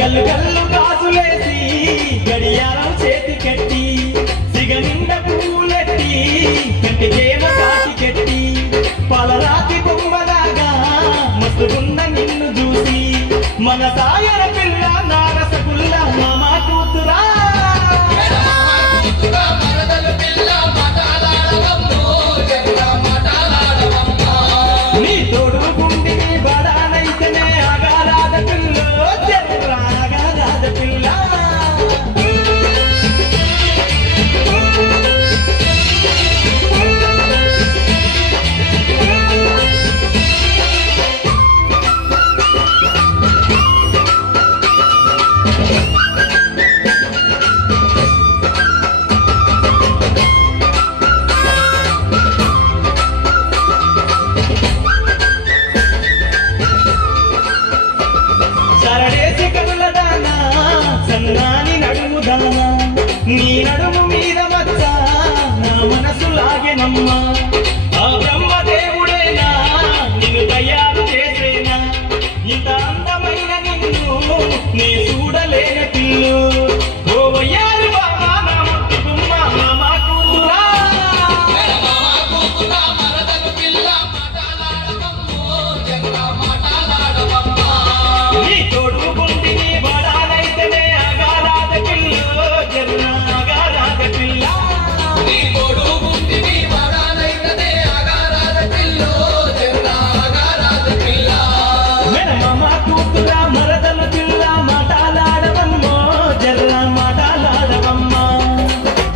గల్లు గల్లు కాసులేసి గడియారం చేతి కట్టి సిగనిండ పూలెట్టి కంటి చేమ కాటి కట్టి పాలరాతి బొమ్మలాగా మస్తుగున్న నిన్ను చూసి మన సాయర పిల్ల నారసపుల్ల మామ కూతురా నీ తోడు గుండి బడానైతేనే ఆగారాద పిల్ల ఆగారాద పిల్ల నీ నడుము మీద మచ్చ నా మనసు లాగెనమ్మా ఆ బ్రహ్మదేవుడేనా నిన్ను తయారు చేసేనా ఇంత అందమైన నిన్ను నీ చూడలేన పిల్లు ఓ వయ్యారు బాబా నా ముట్టుకుమ్మ మామ కూతురా నీ తోడు గుండి నీ బడాలైతేనే ఆగారాద పిల్లు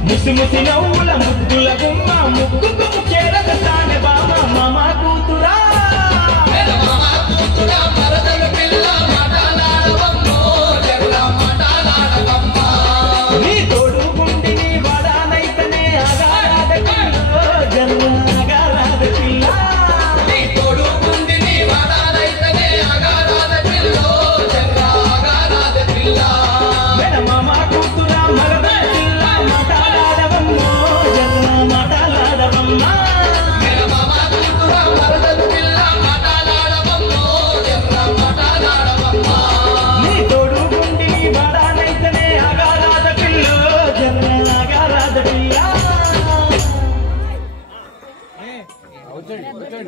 ముసి ముసి నవ్వు